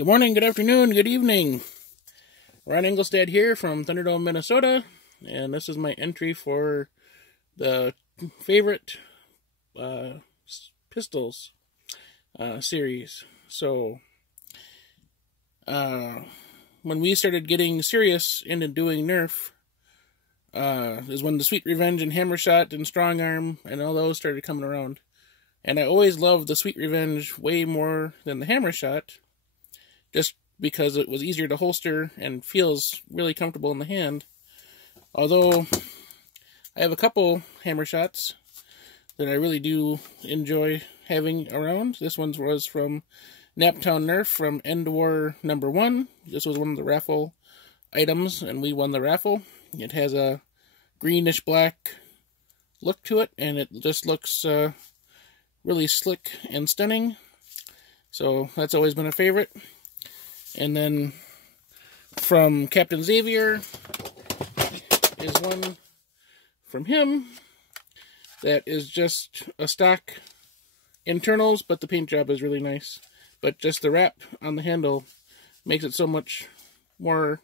Good morning, good afternoon, good evening. Ron Engelstad here from Thunderdome, Minnesota, and this is my entry for the favorite pistols series. So, when we started getting serious into doing Nerf, is when the Sweet Revenge and Hammer Shot and Strong Arm and all those started coming around. And I always loved the Sweet Revenge way more than the Hammer Shot, just because it was easier to holster and feels really comfortable in the hand. Although I have a couple Hammer Shots that I really do enjoy having around. This one was from Naptown Nerf from End War #1. This was one of the raffle items, and we won the raffle. It has a greenish black look to it, and it just looks really slick and stunning. So that's always been a favorite. And then from Captain Xavier is one from him that is just a stock internals, but the paint job is really nice. But just the wrap on the handle makes it so much more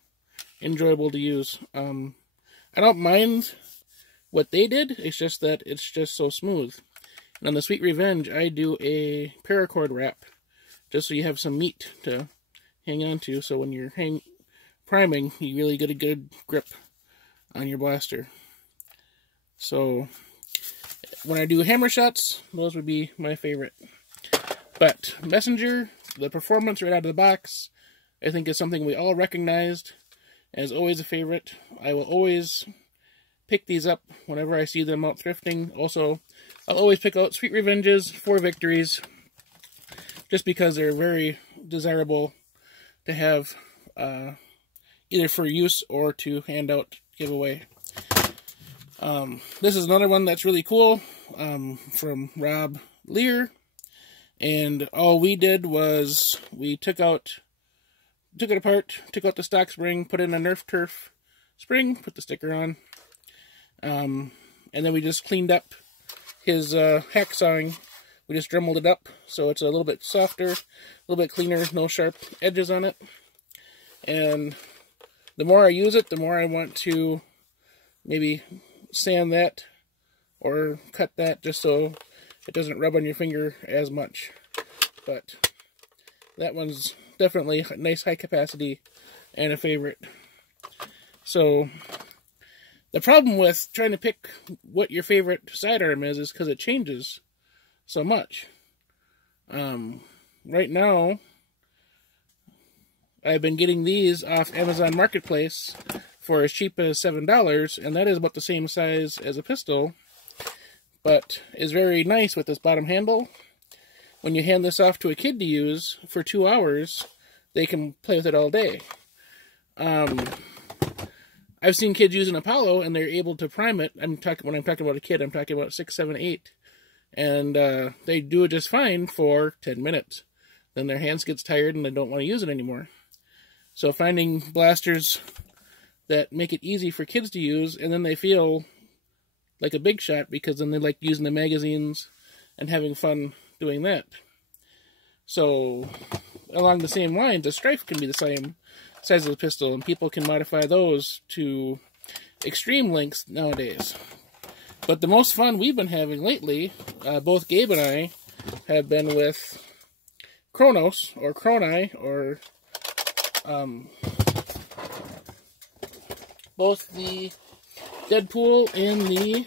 enjoyable to use. I don't mind what they did, it's just that it's just so smooth. And on the Sweet Revenge, I do a paracord wrap, just so you have some meat to hang on to, so when you're priming, you really get a good grip on your blaster. So, when I do Hammer Shots, those would be my favorite. But Messenger, the performance right out of the box, I think is something we all recognized as always a favorite. I will always pick these up whenever I see them out thrifting. Also, I'll always pick out Sweet Revenges for Victories, just because they're very desirable to have either for use or to hand out, give away. This is another one that's really cool, from Rob Lear. And all we did was we took it apart, took out the stock spring, put in a Nerf Turf spring, put the sticker on, and then we just cleaned up his hacksawing. We just dremelled it up so it's a little bit softer, a little bit cleaner, no sharp edges on it. And the more I use it, the more I want to maybe sand that or cut that just so it doesn't rub on your finger as much. But that one's definitely a nice high capacity and a favorite. So the problem with trying to pick what your favorite sidearm is because it changes so much. Right now, I've been getting these off Amazon Marketplace for as cheap as $7, and that is about the same size as a pistol, but is very nice with this bottom handle. When you hand this off to a kid to use for 2 hours, they can play with it all day. I've seen kids use an Apollo, and they're able to prime it. When I'm talking about a kid, I'm talking about 6, 7, 8. And they do it just fine for 10 minutes. Then their hands gets tired and they don't want to use it anymore. So finding blasters that make it easy for kids to use, and then they feel like a big shot because then they like using the magazines and having fun doing that. So along the same lines, a Strife can be the same size of the pistol, and people can modify those to extreme lengths nowadays. But the most fun we've been having lately, both Gabe and I, have been with Kronos, or Chroni, or both the Deadpool and the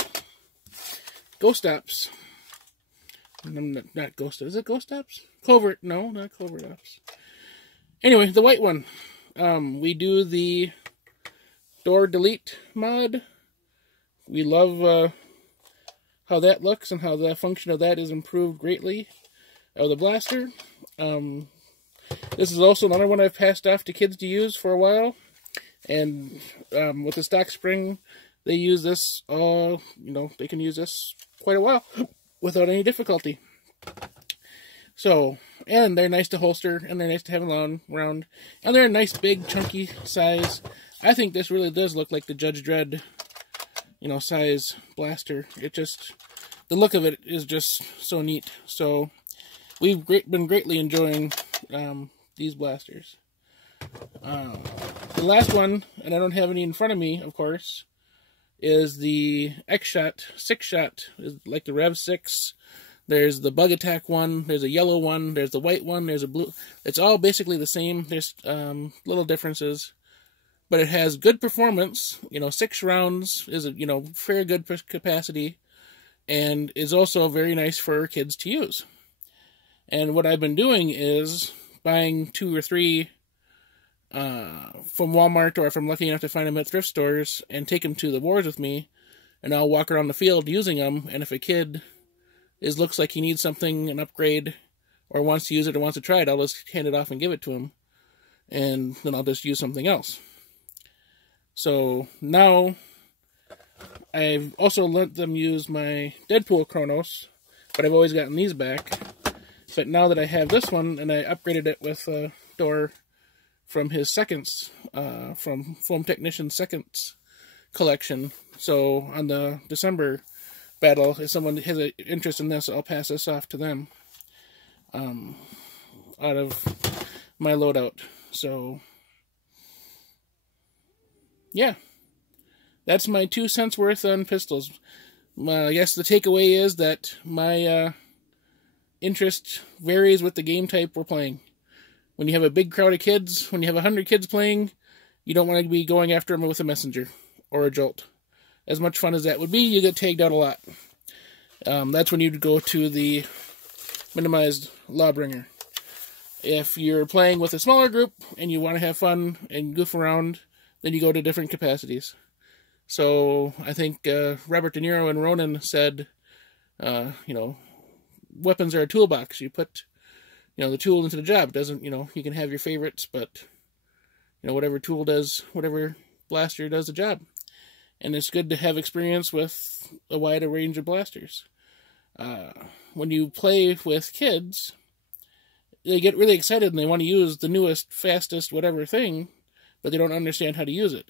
Ghost Ops. Not Ghost Ops. Is it Ghost Ops? Covert. No, not Covert Ops. Anyway, the white one. We do the door delete mod. We love how that looks and how the function of that is improved greatly of the blaster. This is also another one I've passed off to kids to use for a while. And with the stock spring, they use this, they can use this quite a while without any difficulty. So, and they're nice to holster, and they're nice to have around, and they're a nice, big, chunky size. I think this really does look like the Judge Dredd, size blaster. The look of it is just so neat. So, we've been greatly enjoying these blasters. The last one, and I don't have any in front of me, of course, is the X-Shot 6-shot, like the Rev 6. There's the Bug Attack one, there's a yellow one, there's the white one, there's a blue. It's all basically the same. There's little differences. But it has good performance. 6 rounds is a, fair good capacity. And is also very nice for kids to use. And what I've been doing is buying 2 or 3 from Walmart, or if I'm lucky enough to find them at thrift stores, and take them to the wars with me. And I'll walk around the field using them. And if a kid looks like he needs something, an upgrade, or wants to use it or wants to try it, I'll just hand it off and give it to him. And then I'll just use something else. So now I've also let them use my Deadpool Chronos, but I've always gotten these back. But now that I have this one, and I upgraded it with a door from his Seconds, from Foam Technician's Seconds collection. So on the December battle, if someone has an interest in this, I'll pass this off to them out of my loadout. So yeah, that's my 2 cents worth on pistols. I guess the takeaway is that my interest varies with the game type we're playing. When you have a big crowd of kids, when you have 100 kids playing, you don't want to be going after them with a messenger or a jolt. As much fun as that would be, you get tagged out a lot. That's when you'd go to the minimized Lawbringer. If you're playing with a smaller group and you want to have fun and goof around, then you go to different capacities. So I think Robert De Niro and Ronin said, weapons are a toolbox. You put, the tool into the job. It doesn't, you can have your favorites, but, whatever tool does, whatever blaster does the job. And it's good to have experience with a wider range of blasters. When you play with kids, they get really excited and they want to use the newest, fastest, whatever thing, but they don't understand how to use it.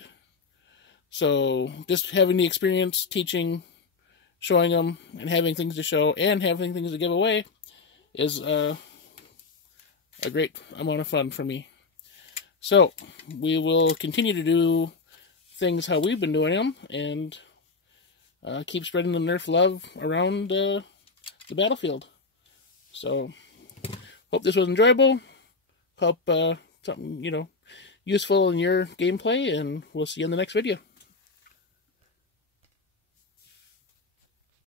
So just having the experience, teaching, showing them, and having things to show, and having things to give away is a great amount of fun for me. So we will continue to do things how we've been doing them, and keep spreading the Nerf love around the battlefield. So, hope this was enjoyable. Hope something, useful in your gameplay, and we'll see you in the next video.